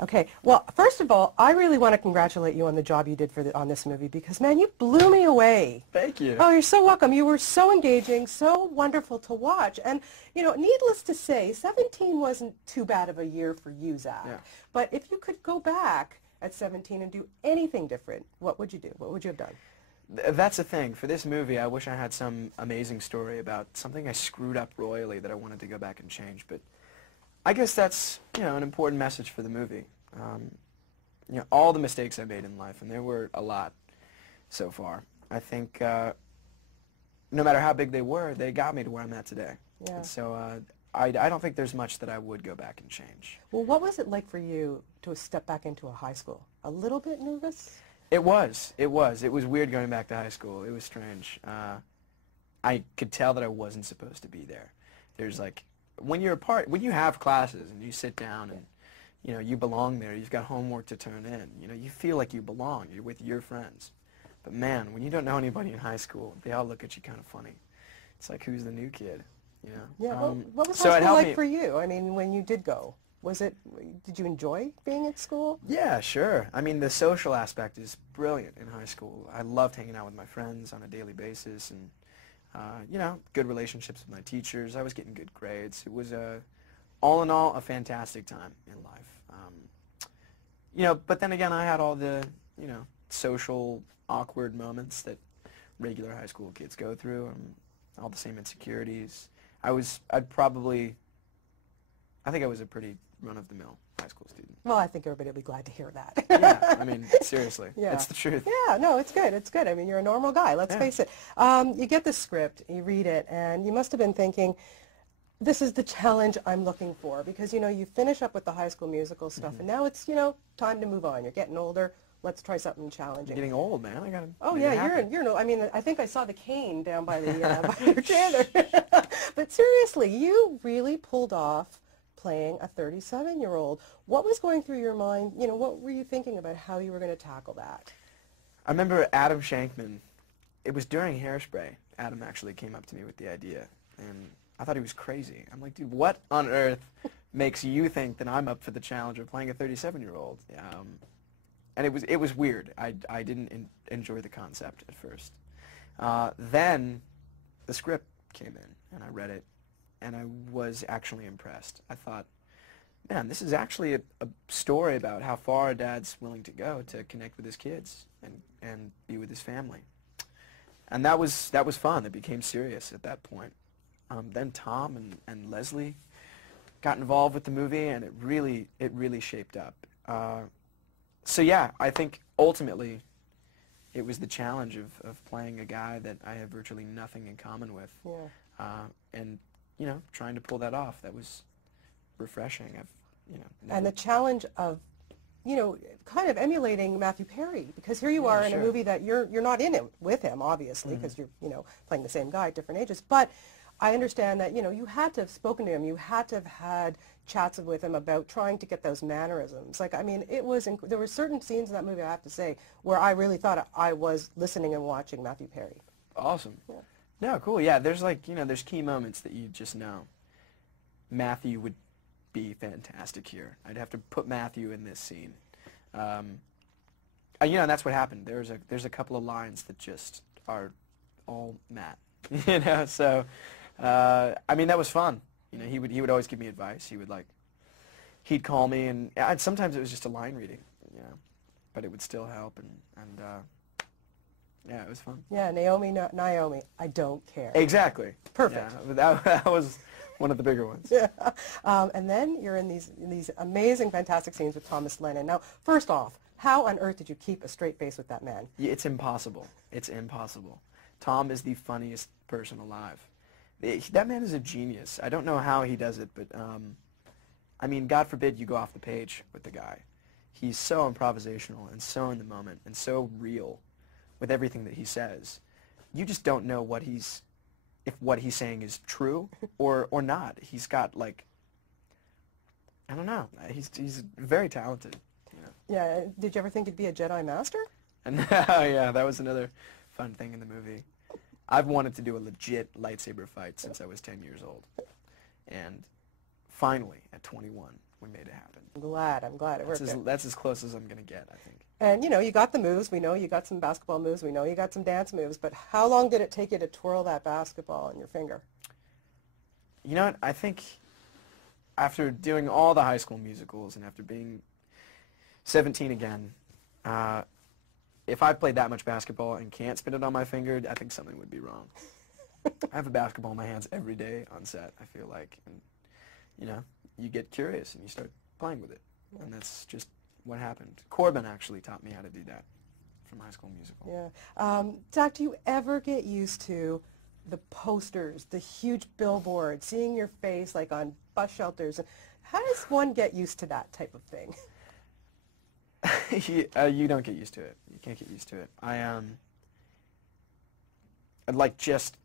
Okay, well, first of all, I really want to congratulate you on the job you did on this movie because, man, you blew me away. Thank you. Oh, you're so welcome. You were so engaging, so wonderful to watch. And, needless to say, 17 wasn't too bad of a year for you, Zach. Yeah. But if you could go back at 17 and do anything different, what would you do? What would you have done? That's the thing. For this movie, I wish I had some amazing story about something I screwed up royally that I wanted to go back and change. But I guess that's, an important message for the movie. All the mistakes I made in life, and there were a lot so far. I think no matter how big they were, they got me to where I'm at today. Yeah. And so I don't think there's much that I would go back and change. Well, what was it like for you to step back into a high school? A little bit nervous? It was. It was weird going back to high school. It was strange. I could tell that I wasn't supposed to be there. There's like, when you have classes and you sit down and, you belong there, you've got homework to turn in, you feel like you belong, you're with your friends. But man, when you don't know anybody in high school, they all look at you kind of funny. It's like, who's the new kid, Yeah, what was so high it school helped like for you? I mean, when you did go, did you enjoy being at school? Yeah, sure. I mean, the social aspect is brilliant in high school. I loved hanging out with my friends on a daily basis and, good relationships with my teachers. I was getting good grades. It was, all in all, a fantastic time in life. But then again, I had all the, social awkward moments that regular high school kids go through, and all the same insecurities. I think I was a pretty run-of-the-mill high school student. Well, I think everybody will be glad to hear that. Yeah, I mean, seriously, Yeah. it's the truth. Yeah, no, it's good. It's good. I mean, you're a normal guy. Let's Yeah. face it. You get the script, you read it, and you must have been thinking, this is the challenge I'm looking for. Because, you finish up with the High School Musical stuff, and now it's, time to move on. You're getting older. Let's try something challenging. I'm getting old, man. I gotta. Oh make yeah, it happen. you're no. I mean, I think I saw the cane down by the by your trailer. But seriously, you really pulled off playing a 37-year-old. What was going through your mind? What were you thinking about how you were going to tackle that? I remember Adam Shankman. It was during Hairspray. Adam actually came up to me with the idea, and I thought he was crazy. I'm like, dude, what on earth makes you think that I'm up for the challenge of playing a 37-year-old? And it was weird. I didn't enjoy the concept at first. Then the script came in, and I read it, and I was actually impressed. I thought, man, this is actually a story about how far a dad's willing to go to connect with his kids and be with his family. And that was fun. It became serious at that point. Then Tom and Leslie got involved with the movie, and it really shaped up. So yeah, I think ultimately it was the challenge of playing a guy that I have virtually nothing in common with. Yeah. And, trying to pull that off, that was refreshing. And the challenge of, kind of emulating Matthew Perry, because here you are in sure. a movie that you're not in it with him, obviously, because you're, playing the same guy at different ages. But I understand that, you had to have spoken to him. You had to have had chats with him about trying to get those mannerisms. Like, I mean, there were certain scenes in that movie, I have to say, where I really thought I was listening and watching Matthew Perry. Awesome. Yeah. No, cool. Yeah, there's there's key moments that you just know. Matthew would be fantastic here. I'd have to put Matthew in this scene. And that's what happened. There's a couple of lines that just are all Matt. So I mean, that was fun. He would always give me advice. He'd call me, and sometimes it was just a line reading, but it would still help, and yeah, it was fun. Yeah, Naomi, I don't care. Exactly. Perfect. Yeah, that was one of the bigger ones. Yeah. And then you're in these amazing, fantastic scenes with Thomas Lennon. Now, first off, how on earth did you keep a straight face with that man? Yeah, it's impossible. It's impossible. Tom is the funniest person alive. That man is a genius. I don't know how he does it, but I mean, God forbid you go off the page with the guy. He's so improvisational and so in the moment and so real with everything that he says. You just don't know if what he's saying is true or not. He's got I don't know. He's very talented. Yeah. Did you ever think you'd be a Jedi Master? And yeah, that was another fun thing in the movie. I've wanted to do a legit lightsaber fight since I was 10 years old. And finally, at 21, we made it happen. I'm glad it worked out. That's as close as I'm going to get, I think. And, you know, you got the moves. We know you got some basketball moves. We know you got some dance moves. But how long did it take you to twirl that basketball in your finger? You know what? I think after doing all the high school musicals and after being 17 again, if I played that much basketball and can't spin it on my finger, I think something would be wrong. I have a basketball in my hands every day on set, I feel like. And, you know, you get curious and you start playing with it. And that's just what happened. Corbin actually taught me how to do that from High School Musical. Yeah. Zach, do you ever get used to the posters, the huge billboards, seeing your face like on bus shelters? How does one get used to that type of thing? You don't get used to it. You can't get used to it. Like just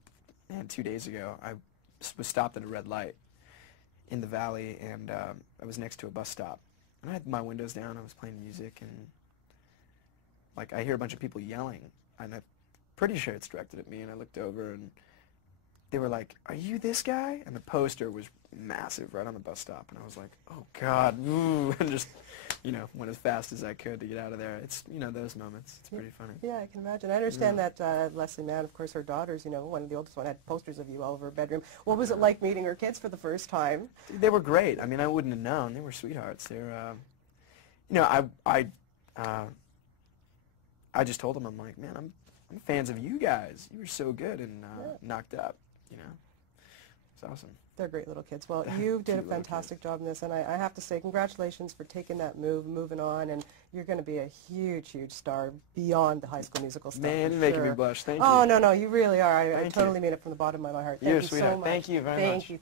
2 days ago, I was stopped at a red light in the valley, and I was next to a bus stop. And I had my windows down. I was playing music, and like I hear a bunch of people yelling, and I'm pretty sure it's directed at me. And I looked over, and they were like, "Are you this guy?" And the poster was massive right on the bus stop, and I was like, "Oh God!" Ooh, and just, you know, went as fast as I could to get out of there. It's, you know, those moments. It's pretty funny. Yeah, I can imagine. I understand that Leslie Mann, of course, her daughters, you know, one of the oldest one had posters of you all over her bedroom. What was it like meeting her kids for the first time? They were great. I mean, I wouldn't have known. They were sweethearts. They're, you know, I just told them, I'm like, man, I'm fans of you guys. You were so good and Knocked Up, you know. It's awesome. They're great little kids. Well, you did a fantastic job in this, and I have to say congratulations for taking that move, moving on, and you're going to be a huge, huge star beyond the High School Musical stuff. Man, you're making me blush. Thank you. Oh, no, you really are. I totally mean it from the bottom of my heart. Thank You're a you sweetheart. so much. Thank you very much. Thank you.